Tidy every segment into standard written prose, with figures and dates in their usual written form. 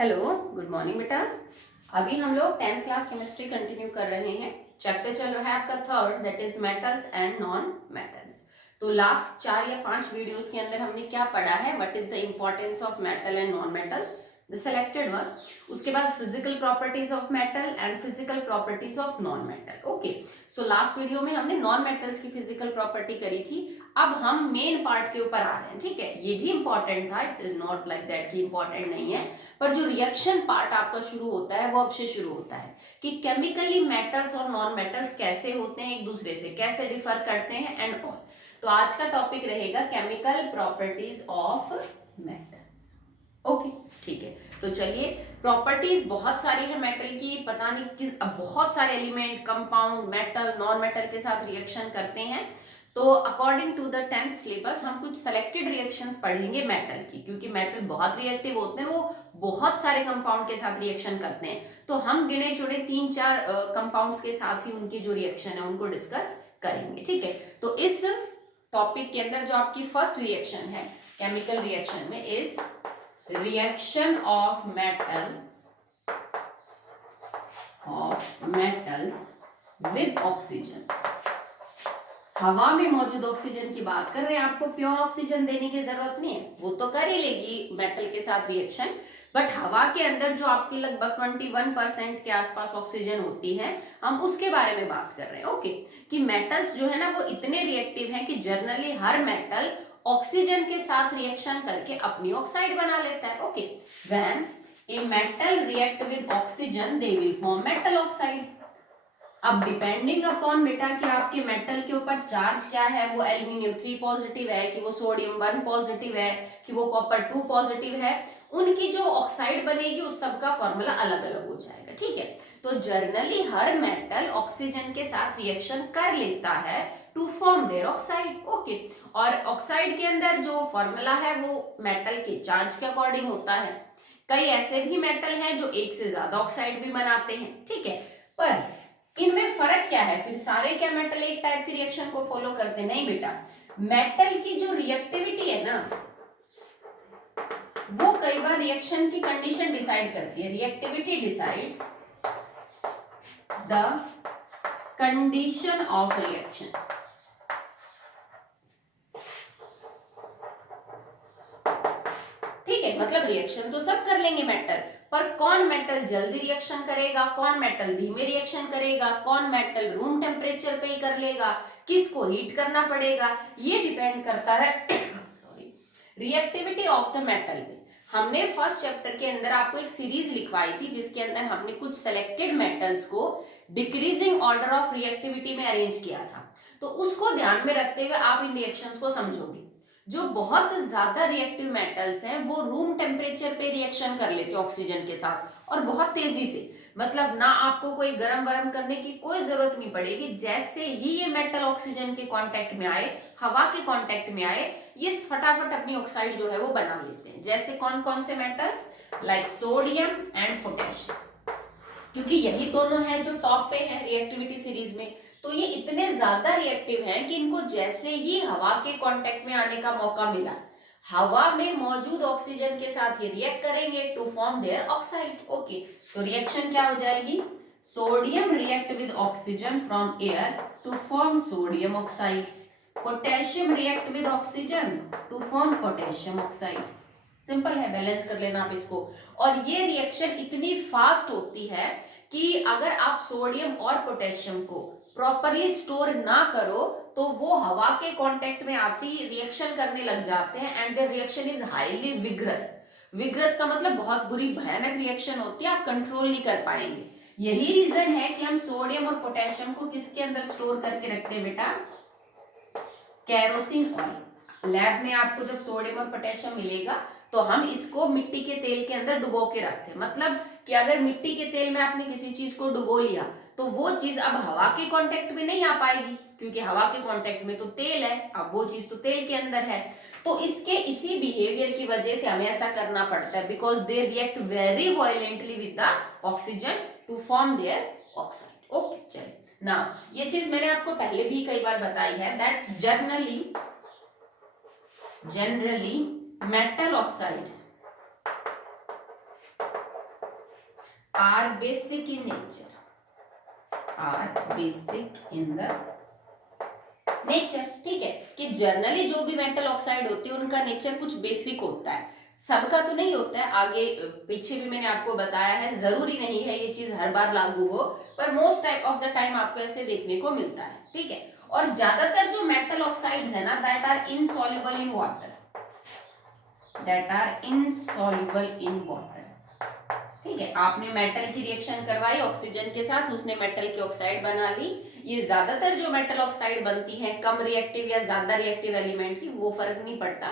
Hello, good morning बेटा। अभी हम लोग 10th क्लास केमिस्ट्री कंटिन्यू कर रहे हैं। चैप्टर चल रहा है आपका third, that is metals and non metals. तो लास्ट 4 या 5 वीडियोस के अंदर हमने क्या पढ़ा है, what is the importance of metal and non metals, the selected one. उसके बाद physical properties of metal and physical properties of non metal. Okay, so last video में हमने नॉन मेटल्स की फिजिकल प्रॉपर्टी करी थी। अब हम मेन पार्ट के ऊपर आ रहे हैं, ठीक है। ये भी इंपॉर्टेंट था, it is not like that कि इंपॉर्टेंट नहीं है, पर जो रिएक्शन पार्ट आपका शुरू होता है वो अब से शुरू होता है कि केमिकली मेटल्स और नॉन मेटल्स कैसे होते हैं, एक दूसरे से कैसे डिफर करते हैं एंड ऑल। तो आज का टॉपिक रहेगा chemical properties of metals. Okay, ठीक है। तो चलिए, प्रॉपर्टीज बहुत सारी है मेटल की, पता नहीं किस, बहुत सारे element, compound, metal, non metal के साथ रिएक्शन करते हैं। तो according to the 10th syllabus हम कुछ सेलेक्टेड रिएक्शंस पढ़ेंगे मेटल की, क्योंकि मेटल बहुत रिएक्टिव होते हैं, वो बहुत सारे कंपाउंड के साथ रिएक्शन करते हैं। तो हम गिने चुने 3-4 कंपाउंड्स के साथ ही उनकी जो रिएक्शन है उनको डिस्कस करेंगे, ठीक है। तो इस टॉपिक के अंदर जो आपकी फर्स्ट रिएक्शन है केमिकल रिएक्शन में is reaction of metals with oxygen. हवा में मौजूद ऑक्सीजन की बात कर रहे हैं, आपको प्योर ऑक्सीजन देने की जरूरत नहीं है, वो तो कर ही लेगी मेटल के साथ रिएक्शन। बट हवा के अंदर जो आपकी लगभग 21% के आसपास ऑक्सीजन होती है, हम उसके बारे में बात कर रहे हैं। ओके, कि मेटल्स जो है ना वो इतने रिएक्टिव हैं कि जनरली हर मेटल ऑक्सीजन के साथ रिएक्शन करके अपनी ऑक्साइड बना लेता है। Okay, when a metal react with oxygen they will form metal oxide. अब डिपेंडिंग अपॉन बेटा कि आपके मेटल के ऊपर चार्ज क्या है, वो एल्यूमिनियम 3 पॉजिटिव है कि वो सोडियम 1 पॉजिटिव है कि वो कॉपर 2 पॉजिटिव है, उनकी जो ऑक्साइड बनेगी उस सब का फॉर्मूला अलग अलग हो जाएगा, ठीक है। तो जनरली हर मेटल ऑक्सीजन के साथ रिएक्शन कर लेता है to form their oxide. Okay, और ऑक्साइड के अंदर जो फॉर्मूला है वो मेटल के चार्ज के अकॉर्डिंग होता है। कई ऐसे भी मेटल हैं जो एक से ज्यादा ऑक्साइड भी बनाते हैं, ठीक है। पर इनमें फर्क क्या है, फिर सारे क्या मेटल एक टाइप की रिएक्शन को फॉलो करते? नहीं बेटा, मेटल की जो रिएक्टिविटी है ना वो कई बार रिएक्शन की कंडीशन डिसाइड करती है। Reactivity decides the condition of reaction. ठीक है, मतलब रिएक्शन तो सब कर लेंगे मेटल, पर कौन मेटल जल्दी रिएक्शन करेगा, कौन मेटल धीमे रिएक्शन करेगा, कौन मेटल रूम टेम्परेचर पे ही कर लेगा, किसको हीट करना पड़ेगा, ये डिपेंड करता है sorry, reactivity of the metal पे। हमने फर्स्ट चैप्टर के अंदर आपको एक सीरीज लिखवाई थी जिसके अंदर हमने कुछ सेलेक्टेड मेटल्स को डिक्रीजिंग ऑर्डर ऑफ रिएक्टिविटी में अरेंज किया था। तो उसको ध्यान में रखते हुए आप इन रिएक्शंस को समझोगे। जो बहुत ज्यादा रिएक्टिव मेटल्स हैं वो रूम टेम्परेचर पे रिएक्शन कर लेते हैं ऑक्सीजन के साथ, और बहुत तेजी से, मतलब ना आपको कोई गरम वरम करने की कोई जरूरत नहीं पड़ेगी। जैसे ही ये मेटल ऑक्सीजन के कांटेक्ट में आए, हवा के कांटेक्ट में आए, ये फटाफट अपनी ऑक्साइड जो है वो बना लेते हैं। जैसे कौन कौन से metal, like sodium and potassium, क्योंकि यही दोनों है जो टॉप पे है रिएक्टिविटी सीरीज में। तो ये इतने ज्यादा रिएक्टिव हैं कि इनको जैसे ही हवा के कांटेक्ट में आने का मौका मिला, हवा में मौजूद ऑक्सीजन के साथ ये रिएक्ट करेंगे to form their oxide. Okay, तो रिएक्शन क्या हो जाएगी? Sodium react with oxygen from air to form sodium oxide, potassium react with oxygen to form potassium oxide. Simple है, बैलेंस कर लेना आप इसको। और ये रिएक्शन इतनी फास्ट होती है कि अगर आप सोडियम और पोटेशियम को प्रॉपरली स्टोर ना करो तो वो हवा के कांटेक्ट में आती रिएक्शन करने लग जाते हैं, and the reaction is highly vigorous. Vigorous का मतलब बहुत बुरी भयानक रिएक्शन होती है, आप कंट्रोल नहीं कर पाएंगे। यही रीजन है कि हम सोडियम और पोटेशियम को किसके अंदर स्टोर करके रखते हैं बेटा? Kerosene oil. लैब में आपको जब सोडियम और पोटेशियम मिलेगा तो हम इसको मिट्टी के तेल के अंदर डुबो के रखते हैं। मतलब कि अगर मिट्टी के तेल में आपने किसी चीज को डुबो लिया तो वो चीज अब हवा के कांटेक्ट में नहीं आ पाएगी, क्योंकि हवा के कांटेक्ट में तो तेल है, अब वो चीज तो तेल के अंदर है। तो इसके इसी बिहेवियर की वजह से हमें ऐसा करना पड़ता है, because they react very violently with the oxygen to form their oxide. Okay, चलिए ना, ये चीज मैंने आपको पहले भी कई बार बताई है that generally metal oxides are basic in nature, are basic in the nature. ठीक है, कि जनरली जो भी मेटल ऑक्साइड होती है उनका नेचर कुछ बेसिक होता है, सबका तो नहीं होता है। आगे पीछे भी मैंने आपको बताया है, जरूरी नहीं है ये चीज हर बार लागू हो, पर most type of the time आपको ऐसे देखने को मिलता है। ठीक है, और ज्यादातर जो मेटल ऑक्साइड्स है ना, that are insoluble in water, that are insoluble in water. ठीक है, आपने मेटल की रिएक्शन करवाई ऑक्सीजन के साथ, उसने मेटल की ऑक्साइड बना ली। ये ज्यादातर जो मेटल ऑक्साइड बनती है कम रिएक्टिव या ज्यादा रिएक्टिव एलिमेंट की, वो फर्क नहीं पड़ता,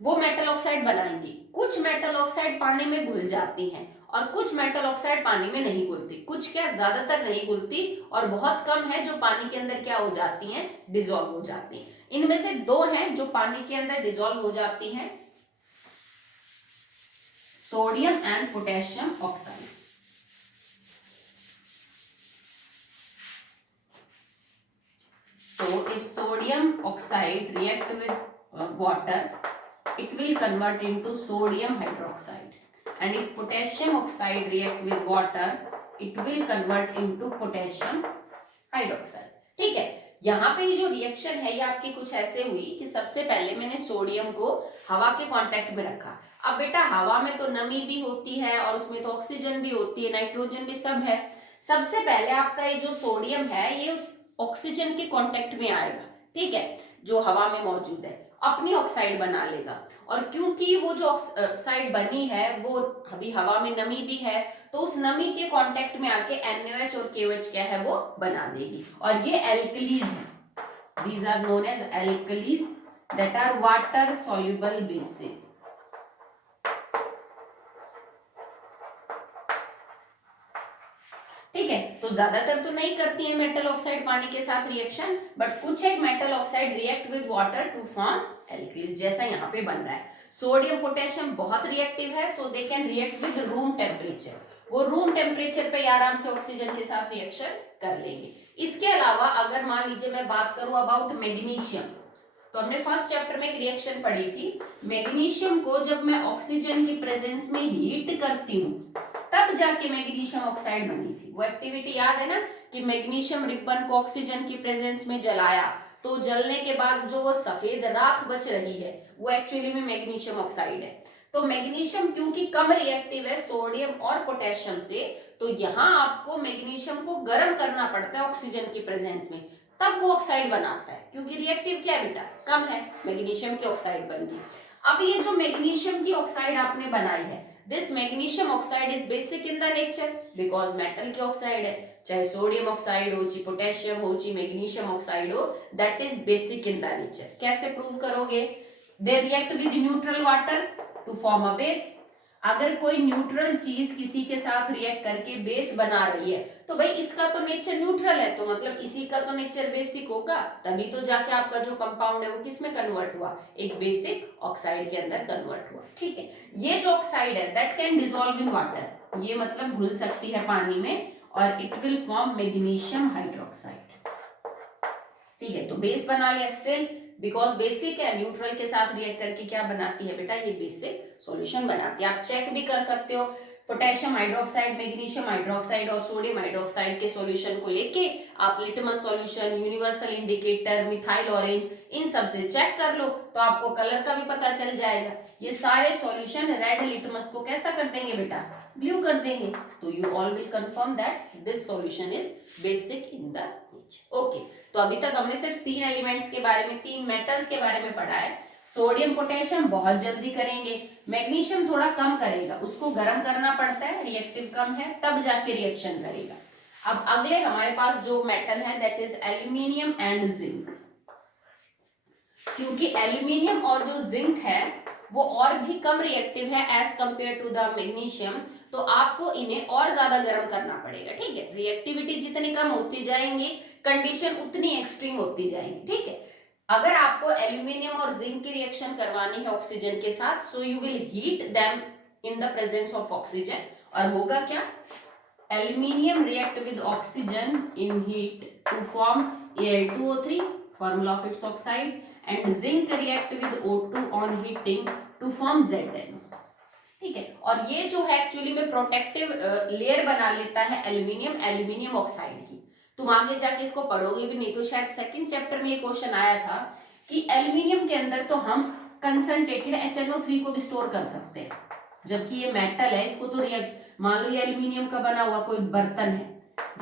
वो मेटल ऑक्साइड बनाएंगी। कुछ मेटल ऑक्साइड पानी में घुल जाती हैं और कुछ मेटल ऑक्साइड पानी में नहीं घुलती, कुछ क्या ज्यादातर नहीं घुलती, और बहुत कम है जो पानी के अंदर क्या हो जाती हैं, डिसॉल्व हो जाती हैं। इनमें से दो हैं जो पानी के अंदर डिसॉल्व हो जाती हैं, sodium and potassium oxide. So if sodium oxide react with water, it will convert into sodium hydroxide, and if potassium oxide react with water, it will convert into potassium hydroxide. ठीक है, यहाँ पे जो reaction है ये आपकी कुछ ऐसे हुई कि सबसे पहले मैंने सोडियम को हवा के कांटेक्ट में रखा। अब बेटा हवा में तो नमी भी होती है और उसमें तो ऑक्सीजन भी होती है, नाइट्रोजन भी सब है। सबसे पहले आपका ये जो सोडियम है ये उस ऑक्सीजन के कांटेक्ट में आएगा, ठीक है, जो हवा में मौजूद है, अपनी ऑक्साइड बना लेगा। और क्योंकि वो जो ऑक्साइड बनी है वो अभी हवा में नमी भी है, तो उस नमी के कांटेक्ट में आके NaOH और KOH क्या है वो बना देगी, और ये एल्कलीज है। These are known as alkalis that are water soluble bases. ठीक है, तो ज्यादातर तो नहीं करती है मेटल ऑक्साइड पानी के साथ रिएक्शन, बट कुछ एक metal oxide react with water to form alkalis, जैसा यहाँ पे बन रहा है। सोडियम पोटेशियम बहुत रिएक्टिव है, so they can react with room temperature, वो रूम टेम्परेचर पे आराम से ऑक्सीजन के साथ रिएक्शन कर लेंगे। इसके अलावा अगर मान लीजिए मैं बात करूं अबाउट मैग्नीशियम, तो हमने फर्स्ट चैप्टर में एक रिएक्शन पढ़ी थी, मैग्नीशियम को जब मैं ऑक्सीजन की प्रेजेंस में हीट करती हूँ तब जाके मैग्नीशियम ऑक्साइड बनी थी। वो एक्टिविटी याद है ना, कि मैग्नीशियम रिबन को ऑक्सीजन की प्रेजेंस में जलाया, तो जलने के बाद जो वो सफेद राख बच रही है वो एक्चुअली में मैग्नीशियम ऑक्साइड है। तो मैग्नीशियम क्योंकि कम रिएक्टिव है सोडियम और पोटेशियम से, तो यहाँ आपको मैग्नीशियम को गर्म करना पड़ता है ऑक्सीजन की प्रेजेंस में, तब वो ऑक्साइड बनाता है, क्योंकि रिएक्टिव क्या बेटा कम है, मैग्नीशियम की ऑक्साइड बन गई। अब ये जो मैग्नीशियम की ऑक्साइड आपने बनाई है, this magnesium oxide is basic in the nature because metal की ऑक्साइड है, चाहे सोडियम ऑक्साइड हो, चाहे पोटेशियम हो, चाहे मैग्नीशियम ऑक्साइड हो, that is basic in the nature. कैसे प्रूव करोगे? They react with neutral water to form a base. अगर कोई न्यूट्रल चीज किसी के साथ रिएक्ट करके बेस बना रही है, तो भाई इसका तो नेचर न्यूट्रल है, तो मतलब इसी का तो नेचर बेसिक होगा, तभी तो जाके आपका जो कंपाउंड है वो किस में कन्वर्ट हुआ, एक बेसिक ऑक्साइड के अंदर कन्वर्ट हुआ। ठीक है, ये जो ऑक्साइड है that can dissolve in water, ये मतलब घुल सकती है पानी में, और it will form magnesium hydroxide. ठीक है, तो बेस बना लिया, स्टिल बिकॉज बेसिक है, न्यूट्रल के साथ रिएक्ट करके क्या बनाती है बेटा, ये बेसिक सॉल्यूशन बनाती है। आप चेक भी कर सकते हो, पोटेशियम हाइड्रोक्साइड, मैग्नीशियम हाइड्रोक्साइड और सोडियम हाइड्रोक्साइड के सॉल्यूशन को लेके आप litmus solution, universal indicator, methyl orange, इन सब से चेक कर लो, तो आपको कलर का भी पता चल जाएगा। ये सारे सॉल्यूशन रेड लिटमस को कैसा कर देंगे बेटा, ब्लू कर देंगे, तो you all will confirm that this solution is basic in the nature. Okay, तो अभी तक हमने सिर्फ 3 एलिमेंट्स के बारे में, 3 मेटल्स के बारे में पढ़ा है। सोडियम पोटेशियम बहुत जल्दी करेंगे, मैग्नीशियम थोड़ा कम करेगा, उसको गर्म करना पड़ता है, रिएक्टिव कम है, तब जाके रिएक्शन करेगा। अब अगले हमारे पास जो मेटल है that is aluminium and zinc. क्योंकि एल्यूमिनियम और जो जिंक है वो और भी कम रिएक्टिव है as compare to the magnesium, तो आपको इन्हें और ज्यादा गर्म करना पड़ेगा। ठीक है, रिएक्टिविटी जितनी कम होती जाएंगी, कंडीशन उतनी एक्सट्रीम होती जाएंगी। ठीक है, अगर आपको एल्यूमिनियम और जिंक की रिएक्शन करवानी है ऑक्सीजन के साथ, so you will heat them in the presence of oxygen, और होगा क्या, aluminium react with oxygen in heat to form Al2O3, formula of its oxide, and zinc react with O2 on heating to form ZnO। ठीक है, और ये जो है actually में प्रोटेक्टिव लेयर बना लेता है एल्यूमिनियम ऑक्साइड की। तुम आगे जाके इसको पढ़ोगे भी नहीं, तो शायद सेकंड चैप्टर में ये क्वेश्चन आया था कि एल्यूमिनियम के अंदर तो हम कंसंट्रेटेड HNO3 को भी स्टोर कर सकते हैं, जबकि ये मेटल है, इसको तो मान लो ये एल्यूमिनियम का बना हुआ कोई बर्तन है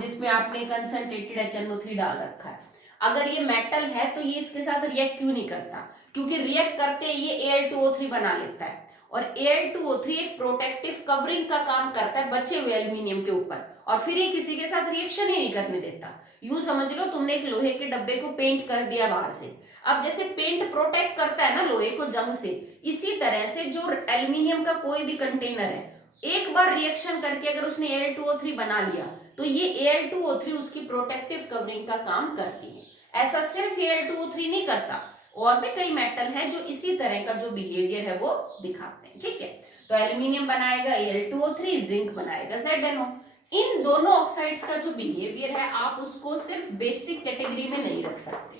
जिसमें आपने कंसंट्रेटेड HNO3 डाल रखा है, अगर ये मेटल है तो ये इसके साथ रिएक्ट क्यों नहीं करता? क्योंकि रिएक्ट करते ये Al2O3 बना लेता है, और Al2O3 एक प्रोटेक्टिव कवरिंग का काम करता है बचे हुए एल्यूमिनियम के ऊपर, और फिर ये किसी के साथ रिएक्शन ही नहीं करने देता। यूं समझ लो तुमने एक लोहे के डब्बे को पेंट कर दिया बाहर से, अब जैसे पेंट प्रोटेक्ट करता है ना लोहे को जंग से, इसी तरह से जो एल्यूमिनियम का कोई भी कंटेनर है एक बार रिएक्शन करके अगर उसने Al2O3 बना लिया तो ये Al2O3 उसकी प्रोटेक्टिव कवरिंग का काम करती है। ऐसा सिर्फ Al2O3 नहीं करता, और भी कई मेटल हैं जो इसी तरह का जो बिहेवियर है वो दिखाते हैं। ठीक है, तो एल्यूमिनियम बनाएगा Al2O3, जिंक बनाएगा ZnO। इन दोनों ऑक्साइड्स का जो बिहेवियर है आप उसको सिर्फ बेसिक कैटेगरी में नहीं रख सकते।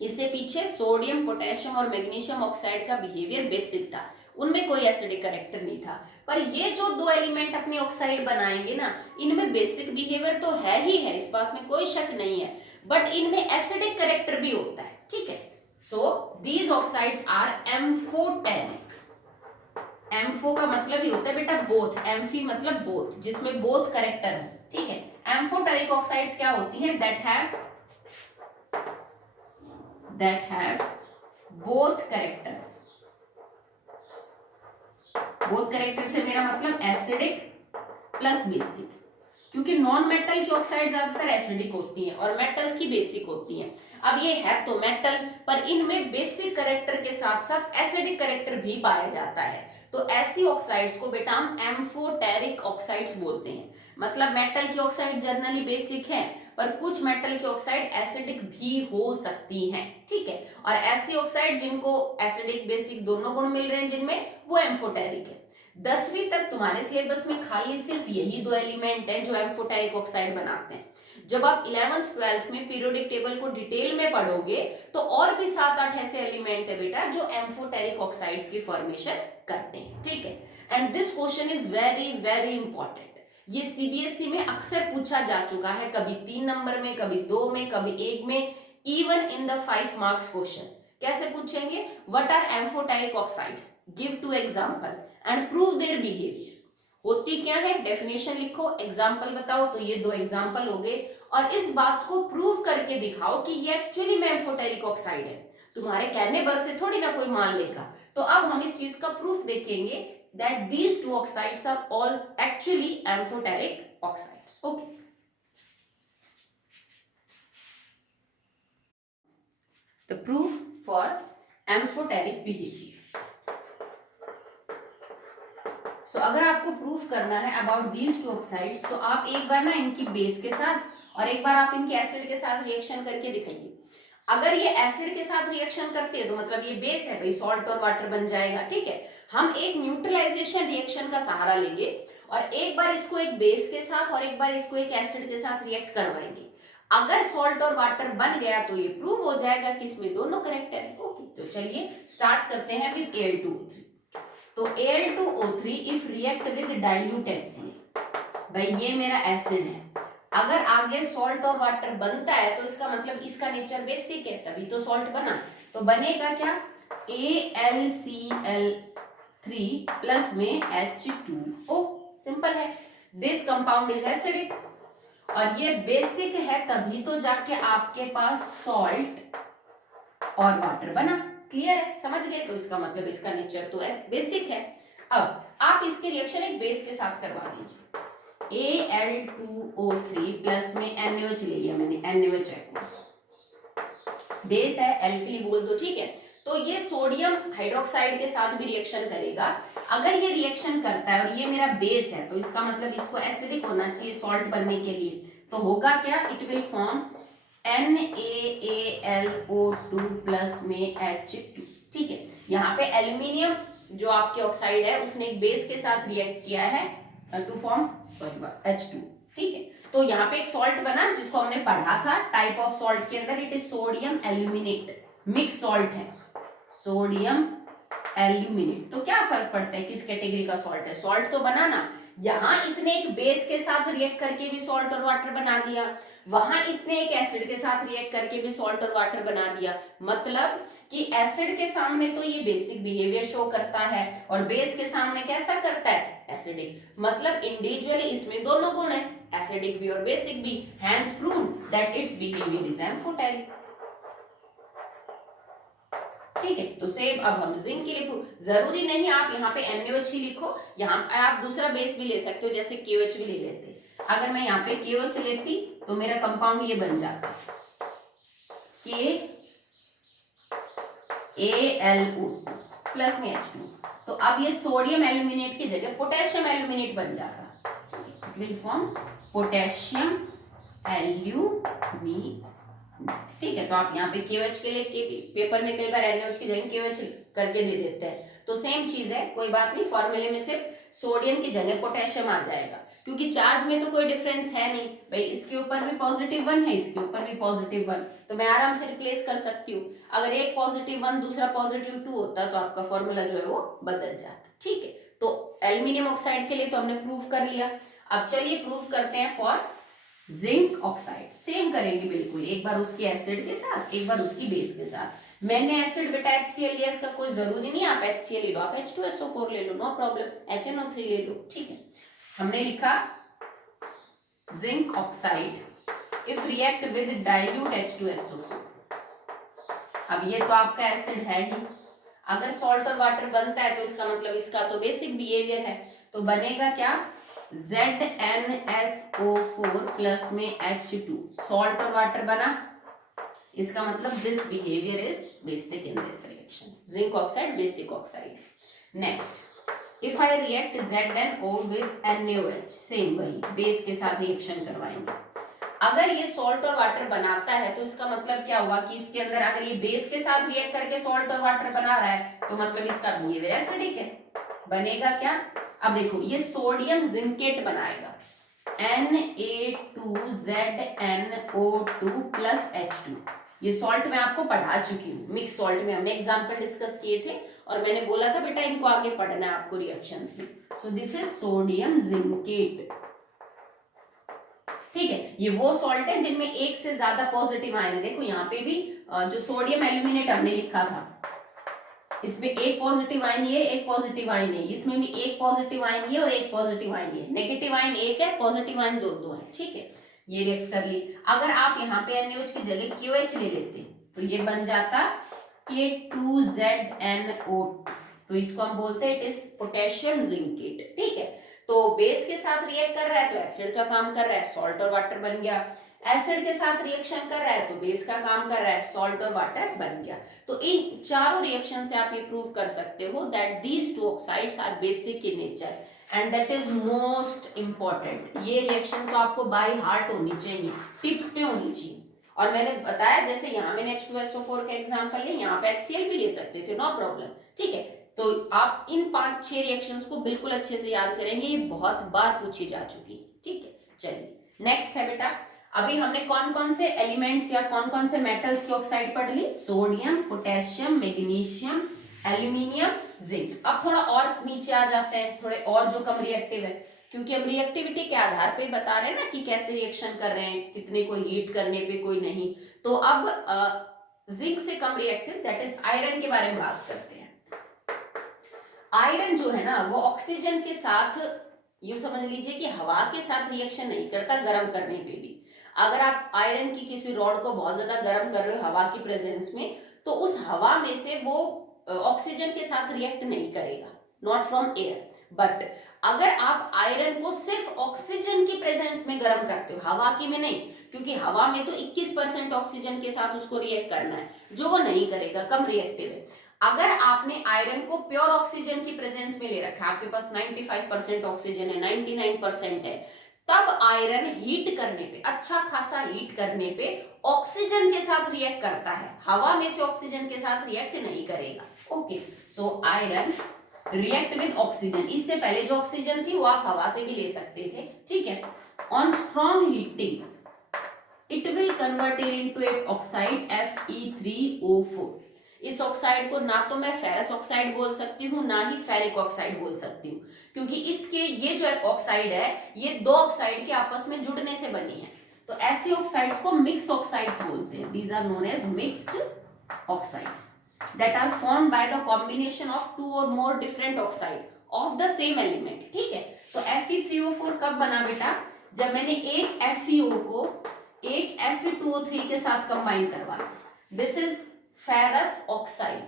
इससे पीछे सोडियम, पोटेशियम और मैग्नीशियम ऑक्साइड का बिहेवियर बेसिक था, उनमें कोई एसिडिक कैरेक्टर नहीं था। पर ये जो दो एलिमेंट अपने ऑक्साइड बनाएंगे ना, इनमें बेसिक बिहेवियर तो है ही है, इस बात में कोई शक नहीं है, बट इनमें एसिडिक कैरेक्टर भी होता है। ठीक है, so these oxides are amphoteric. Ampho का मतलब ही होता है बेटा बोथ, एम्फी मतलब बोथ, जिसमें बोथ कैरेक्टर है। ठीक है, एम्फोटेरिक ऑक्साइड्स क्या होती हैं? that have both characters। Both character से मेरा मतलब एसिडिक प्लस बेसिक, क्योंकि नॉन मेटल की ऑक्साइड ज्यादातर एसिडिक होती हैं और मेटल्स की बेसिक होती हैं। अब ये है तो मेटल, पर इनमें बेसिक कैरेक्टर के साथ साथ एसिडिक कैरेक्टर भी पाया जाता है, तो ऐसी ऑक्साइड्स को बेटा हम एम्फोटेरिक ऑक्साइड्स बोलते हैं। मतलब मेटल की ऑक्साइड जनरली बेसिक है, पर कुछ मेटल की ऑक्साइड एसिडिक भी हो सकती हैं। ठीक है, और ऐसी ऑक्साइड जिनको एसिडिक बेसिक दोनों गुण मिल रहे हैं जिनमें, वो एम्फोटेरिक है। 10वीं तक तुम्हारे सिलेबस में खाली सिर्फ यही दो एलिमेंट हैं जो एम्फोटेरिक ऑक्साइड बनाते हैं। जब आप 11th 12th में पीरियोडिक टेबल को डिटेल में पढ़ोगे तो और भी 7-8 ऐसे एलिमेंट है बेटा जो एम्फोटेरिक ऑक्साइड्स की फॉर्मेशन करते हैं। ठीक है, and this question is very very important. ये सीबीएसई में अक्सर पूछा जा चुका है, कभी 3 नंबर में, कभी 2 में, कभी 1 में, even in the 5 marks question. कैसे पूछेंगे? What are amphoteric oxides, give 2 example and prove their behaviour. होती क्या है, डेफिनेशन लिखो, एग्जाम्पल बताओ, तो ये 2 एग्जाम्पल हो गए, और इस बात को प्रूव करके दिखाओ कि ये एक्चुअली में एम्फोटेरिक ऑक्साइड है। तुम्हारे कहने भर से थोड़ी ना कोई मान लेगा, तो अब हम इस चीज का प्रूफ देखेंगे that these two oxides are all actually amphoteric oxides. Okay. The proof for amphoteric behavior. So अगर आपको प्रूफ करना है about these two oxides, तो आप एक बार ना इनकी बेस के साथ और एक बार आप इनके एसिड के साथ रिएक्शन करके दिखाइए। अगर ये एसिड के साथ रिएक्शन करते हैं तो मतलब ये बेस है भाई, सॉल्ट और वाटर बन जाएगा। ठीक है, हम एक न्यूट्रलाइजेशन रिएक्शन का सहारा लेंगे और एक बार इसको एक बेस के साथ और एक बार इसको एक एसिड के साथ रिएक्ट करवाएंगे। अगर सॉल्ट और वाटर बन गया तो ये प्रूव हो जाएगा कि इसमें दोनों करेक्टर है। ओके, तो चलिए स्टार्ट करते हैं विद Al2O3। तो Al2O3 if react with dilute HCl, भाई ये मेरा एसिड है, अगर आगे सॉल्ट और वाटर बनता है तो इसका मतलब इसका नेचर बेसिक है, तभी तो सॉल्ट बना। तो बनेगा क्या? AlCl3 प्लस में H2O। सिंपल है, दिस कंपाउंड इज एसिडिक, और ये बेसिक है तभी तो जाके आपके पास सॉल्ट और वाटर बना। क्लियर है, समझ गए? तो इसका मतलब इसका नेचर तो बेसिक है। अब आप इसके रिएक्शन एक बेस के साथ करवा दीजिए। Al2O3 प्लस में NaOH ले लिया मैंने, NaOH बेस है, एल्किली बोल दो। ठीक है, तो ये सोडियम हाइड्रोक्साइड के साथ भी रिएक्शन करेगा। अगर ये रिएक्शन करता है और ये मेरा बेस है तो इसका मतलब इसको एसिडिक होना चाहिए सॉल्ट बनने के लिए। तो होगा क्या? It will form NaAlO2 plus में H2। ठीक है, यहाँ पे एल्यूमिनियम जो आपके ऑक्साइड है उसने एक बेस के साथ रिएक्ट किया है टू फॉर्म H2। ठीक है, तो यहाँ पे एक सॉल्ट बना जिसको हमने पढ़ा था टाइप ऑफ सॉल्ट के अंदर, it is sodium aluminate, mix salt है, सोडियम एल्यूमिनेट। तो क्या फर्क पड़ता है किस कैटेगरी का सॉल्ट है, सॉल्ट तो बना ना, यहाँ इसने एक बेस के साथ रिएक्ट करके भी सॉल्ट और वाटर बना दिया, वहां इसने एक एसिड के साथ रिएक्ट करके भी सॉल्ट और वाटर बना दिया। मतलब कि एसिड के सामने तो ये बेसिक बिहेवियर शो करता है और बेस के सामने कैसा करता है, एसिडिक। मतलब इंडिविजुअली इसमें दोनों गुण है, एसिडिक भी और बेसिक भी, hence proved that its behaviour is amphoteric. ठीक है, तो सेम अब हम जिंक के लिए जरूरी नहीं आप यहाँ पे NaOH ही लिखो, यहाँ आप दूसरा बेस भी ले सकते हो, जैसे KOH भी ले लेते। अगर मैं यहाँ पे KOH लेती तो मेरा कंपाउंड ये बन जाता KAlO प्लस में H2। तो अब ये सोडियम एल्यूमिनेट की जगह पोटेशियम एल्यूमिनेट बन जाता, it will form potassium aluminate. ठीक है, तो आप यहाँ पे KOH के लिए पेपर में कई बार NaOH की जगह KOH करके दे देते हैं, तो सेम चीज है, कोई बात नहीं, फॉर्मूले में सिर्फ सोडियम की जगह पोटेशियम आ जाएगा, क्योंकि चार्ज में तो कोई डिफरेंस है नहीं भाई, इसके ऊपर भी +1 है, इसके ऊपर भी +1, तो मैं आराम से रिप्लेस कर सकती हूँ। अगर एक +1 दूसरा +2 होता तो आपका फॉर्मूला जो है वो बदल जाता। ठीक है, तो एल्यूमिनियम ऑक्साइड के लिए तो हमने प्रूफ कर लिया। अब चलिए प्रूफ करते हैं फॉर जिंक ऑक्साइड। सेम करेंगे बिल्कुल, एक बार उसकी एसिड के साथ, एक बार उसकी बेस के साथ। मैंने एसिड बेटा HCl लिया, इसका कोई जरूरी नहीं आप HCl ले लो, आप H2SO4 ले लो, नो प्रॉब्लम, HNO3 ले लो। ठीक है, हमने लिखा zinc oxide if react with dilute H2SO4। अब ये तो आपका एसिड है ही, अगर सॉल्ट और वाटर बनता है तो इसका मतलब इसका तो बेसिक बिहेवियर है, तो बनेगा क्या, ZnSO4 प्लस में H2, सॉल्ट और वाटर बना, इसका मतलब this behaviour is basic in this reaction, zinc oxide basic oxide. Next, if I react ZnO with NaOH, same वही बेस के साथ रिएक्शन करवाएंगे। अगर ये सॉल्ट और वाटर बनाता है तो इसका मतलब क्या हुआ कि इसके अंदर अगर ये बेस के साथ रिएक्ट करके सॉल्ट और वाटर बना रहा है तो मतलब इसका बिहेवियर एसिडिक है। बनेगा क्या, अब देखो ये सोडियम जिंकेट बनाएगा, Na2ZnO2 प्लस H2। ये सॉल्ट मैं आपको पढ़ा चुकी हूँ, मिक्स सॉल्ट में हमने एग्जाम्पल डिस्कस किए थे और मैंने बोला था बेटा इनको आगे पढ़ना है आपको रिएक्शंस में। So this is sodium zincate. ठीक है, ये वो सॉल्ट है जिनमें एक से ज्यादा पॉजिटिव आयन है। देखो यहाँ पे भी जो सोडियम एल्यूमिनेट हमने लिखा था, इसमें एक पॉजिटिव आयन ये, एक पॉजिटिव आयन है, इसमें भी एक पॉजिटिव आयन ये और एक पॉजिटिव आयन ये, नेगेटिव आयन एक है, पॉजिटिव आयन दो है। ठीक है, ये रिएक्ट कर ली। अगर आप यहाँ पे NaOH की जगह KOH ले लेते तो ये बन जाता K2ZnO, तो इसको हम बोलते हैं इट इज पोटेशियम जिंकेट। ठीक है, तो बेस के साथ रिएक्ट कर रहा है तो एसिड का काम कर रहा है, सॉल्ट और वाटर बन गया। एसिड के साथ रिएक्शन कर रहा है तो बेस का काम कर रहा है, सॉल्ट और वाटर बन गया। तो इन चारों रिएक्शन से आप ये प्रूव कर सकते हो that these two oxides are basic in nature and that is most important. ये रिएक्शन तो आपको बाय हार्ट होनी चाहिए, टिप्स पे होनी चाहिए। और मैंने बताया जैसे यहाँ मैंने H2SO4 का एग्जाम्पल है, यहाँ पे HCl भी ले सकते थे, नो प्रॉब्लम। ठीक है, तो आप इन 5-6 रिएक्शंस को बिल्कुल अच्छे से याद करेंगे, ये बहुत बार पूछी जा चुकी है। ठीक है, चलिए नेक्स्ट है बेटा, अभी हमने कौन कौन से एलिमेंट्स या कौन कौन से मेटल्स की ऑक्साइड पढ़ ली, sodium, potassium, magnesium, aluminium, zinc. अब थोड़ा और नीचे आ जाते हैं, थोड़े और जो कम रिएक्टिव है, क्योंकि हम रिएक्टिविटी के आधार पे बता रहे हैं ना कि कैसे रिएक्शन कर रहे हैं, कितने कोई हीट करने पे कोई नहीं। तो अब जिंक से कम रिएक्टिव दैट इज आयरन के बारे में बात करते हैं। आयरन जो है ना वो ऑक्सीजन के साथ, यूं समझ लीजिए कि हवा के साथ रिएक्शन नहीं करता गर्म करने पे भी। अगर आप आयरन की किसी रॉड को बहुत ज्यादा गर्म कर रहे हो हवा की प्रेजेंस में, तो उस हवा में से वो ऑक्सीजन के साथ रिएक्ट नहीं करेगा, नॉट फ्रॉम एयर। बट अगर आप आयरन को सिर्फ ऑक्सीजन की प्रेजेंस में गर्म करते हो, हवा की में नहीं, क्योंकि हवा में तो 21% ऑक्सीजन के साथ उसको रिएक्ट करना है, जो वो नहीं करेगा, कम रिएक्टिव है। अगर आपने आयरन को प्योर ऑक्सीजन की प्रेजेंस में ले रखा है, आपके पास 95% ऑक्सीजन है, 99% है, तब आयरन हीट करने पे, अच्छा खासा हीट करने पे ऑक्सीजन के साथ रिएक्ट करता है, हवा में से ऑक्सीजन के साथ रिएक्ट नहीं करेगा। Okay, so iron react with oxygen. इससे पहले जो ऑक्सीजन थी वो आप हवा से भी ले सकते थे। ठीक है, on strong heating it will convert into A oxide Fe3O4। इस ऑक्साइड को ना तो मैं फेरस ऑक्साइड बोल सकती हूँ ना ही फेरिक ऑक्साइड बोल सकती हूँ, क्योंकि इसके ये जो एक ऑक्साइड है ये दो ऑक्साइड के आपस में जुड़ने से बनी है। तो ऐसी ऑक्साइड्स को मिक्स ऑक्साइड्स बोलते हैं। These are known as mixed oxides that are formed by the combination of two or more different oxide of the same element। ठीक है, तो Fe3O4 कब बना बेटा? जब मैंने एक FeO को एक Fe2O3 के साथ कंबाइन करवाया। This is ferrous oxide,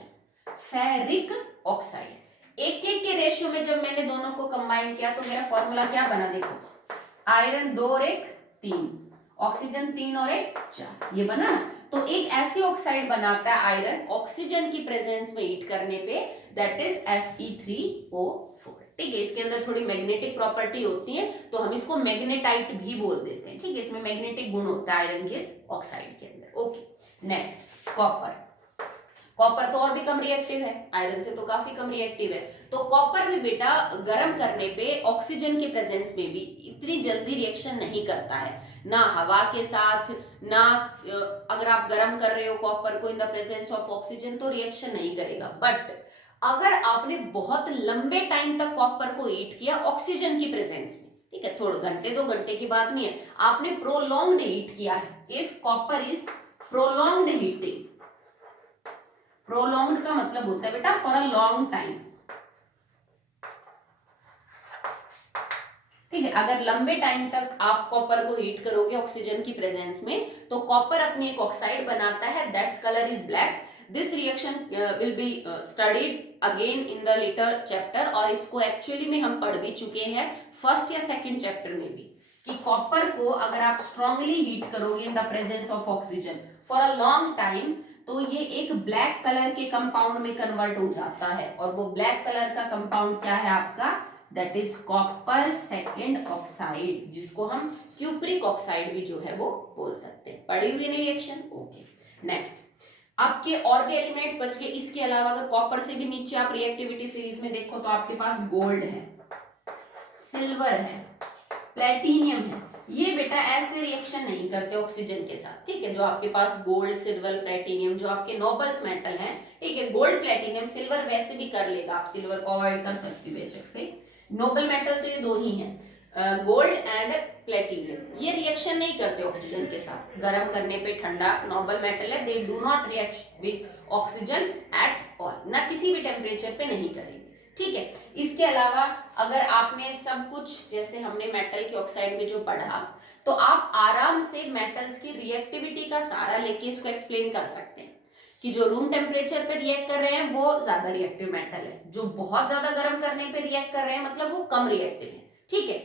ferric oxide. एक एक के रेशियो में जब मैंने दोनों को कंबाइन किया तो मेरा फॉर्मूला क्या बना? देखो, आयरन 2 और 1 3, ऑक्सीजन 3 और 1 4, ये बना ना। तो एक ऐसी ऑक्साइड बनाता है आयरन ऑक्सीजन की प्रेजेंस में हीट करने पे, दैट इज Fe3O4। ठीक है, इसके अंदर थोड़ी मैग्नेटिक प्रॉपर्टी होती है तो हम इसको मैग्नेटाइट भी बोल देते हैं। ठीक है, इसमें मैग्नेटिक गुण होता है आयरन के इस ऑक्साइड के अंदर। Okay, next copper. कॉपर तो और भी कम रिएक्टिव है, आयरन से तो काफी कम रिएक्टिव है। तो कॉपर भी बेटा गर्म करने पे ऑक्सीजन के प्रेजेंस में भी इतनी जल्दी रिएक्शन नहीं करता है, ना हवा के साथ ना अगर आप गर्म कर रहे हो कॉपर को इन द प्रेजेंस ऑफ ऑक्सीजन तो रिएक्शन नहीं करेगा। बट अगर आपने बहुत लंबे टाइम तक कॉपर को हीट किया ऑक्सीजन की प्रेजेंस में, ठीक है, थोड़े घंटे 2 घंटे की बात नहीं है, आपने प्रोलॉन्ग्ड हीट किया है, if copper is prolonged heating, prolonged का मतलब होता है बेटा फॉर अ लॉन्ग टाइम। ठीक है, अगर लंबे टाइम तक आप कॉपर को हीट करोगे ऑक्सीजन की प्रेजेंस में तो कॉपर अपनी एक ऑक्साइड बनाता है, that's colour is black. This reaction will be studied again in the later chapter, और इसको एक्चुअली में हम पढ़ भी चुके हैं फर्स्ट या सेकंड चैप्टर में भी, कि कॉपर को अगर आप स्ट्रांगली हीट करोगे इन the presence of oxygen for a long time तो ये एक ब्लैक कलर के कंपाउंड में कन्वर्ट हो जाता है, और वो ब्लैक कलर का कंपाउंड क्या है आपका? That is copper second oxide, जिसको हम क्यूप्रिक ऑक्साइड भी जो है वो बोल सकते हैं। पढ़ी हुई रिएक्शन। ओके, नेक्स्ट आपके और भी एलिमेंट्स बच गए। इसके अलावा अगर कॉपर से भी नीचे आप रिएक्टिविटी सीरीज में देखो तो आपके पास गोल्ड है, सिल्वर है, प्लेटिनियम है। ये बेटा ऐसे रिएक्शन नहीं करते ऑक्सीजन के साथ। ठीक है, जो आपके पास गोल्ड सिल्वर प्लेटिनियम जो आपके नोबल्स मेटल हैं, ठीक है, गोल्ड प्लेटिनियम सिल्वर वैसे भी कर लेगा, आप सिल्वर को अवॉइड कर सकते हो बेशक से। नोबल मेटल तो ये दो ही हैं, गोल्ड एंड प्लेटिनियम। ये रिएक्शन नहीं करते ऑक्सीजन के साथ, गर्म करने पे ठंडा नोबल मेटल है, they do not react with oxygen at all, ना किसी भी टेम्परेचर पे नहीं करेंगे। ठीक है, इसके अलावा अगर आपने सब कुछ जैसे हमने मेटल के ऑक्साइड में जो पढ़ा तो आप आराम से मेटल्स की रिएक्टिविटी का सहारा लेके इसको एक्सप्लेन कर सकते हैं कि जो रूम टेम्परेचर पे रिएक्ट कर रहे हैं वो ज्यादा रिएक्टिव मेटल है, जो बहुत ज्यादा गर्म करने पे रिएक्ट कर रहे हैं मतलब वो कम रिएक्टिव है। ठीक है,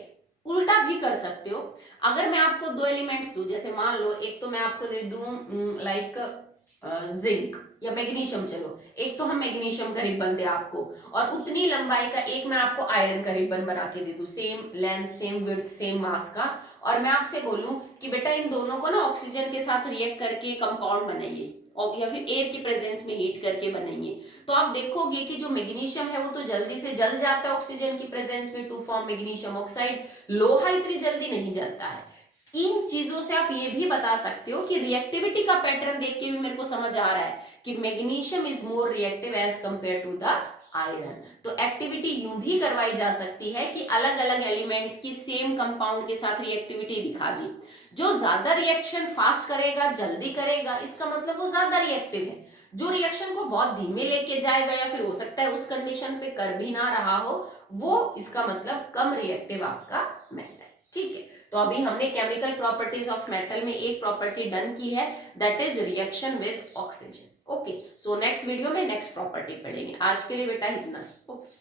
उल्टा भी कर सकते हो। अगर मैं आपको दो एलिमेंट्स दूं, जैसे मान लो एक तो मैं आपको दे दूं लाइक जिंक या मैग्नीशियम, चलो एक तो हम मैग्नीशियम का रिबन दे आपको, और उतनी लंबाई का एक मैं आपको आयरन का रिबन बना के दे दूं, same length same width same mass का, और मैं आपसे बोलूं कि बेटा इन दोनों को ना ऑक्सीजन के साथ रिएक्ट करके कंपाउंड बनाइए और या फिर एयर की प्रेजेंस में हीट करके बनाइए, तो आप देखोगे कि जो मैग्नीशियम है वो तो जल्दी से जल जाता है ऑक्सीजन की प्रेजेंस में टू फॉर्म मैग्नीशियम ऑक्साइड, लोहा इतनी जल्दी नहीं जलता है। इन चीजों से आप ये भी बता सकते हो कि रिएक्टिविटी का पैटर्न देख के भी मेरे को समझ आ रहा है कि magnesium is more reactive as compare to the iron. तो एक्टिविटी यूं भी करवाई जा सकती है कि अलग अलग एलिमेंट्स की सेम कंपाउंड के साथ रिएक्टिविटी दिखा दी, जो ज्यादा रिएक्शन फास्ट करेगा जल्दी करेगा इसका मतलब वो ज्यादा रिएक्टिव है, जो रिएक्शन को बहुत धीमे लेके जाएगा या फिर हो सकता है उस कंडीशन पे कर भी ना रहा हो वो इसका मतलब कम रिएक्टिव आपका मेटल। ठीक है, तो अभी हमने केमिकल प्रॉपर्टीज ऑफ मेटल में एक प्रॉपर्टी डन की है, that is reaction with oxygen. Okay, so next video में नेक्स्ट प्रॉपर्टी पढ़ेंगे। आज के लिए बेटा इतना है। ओके।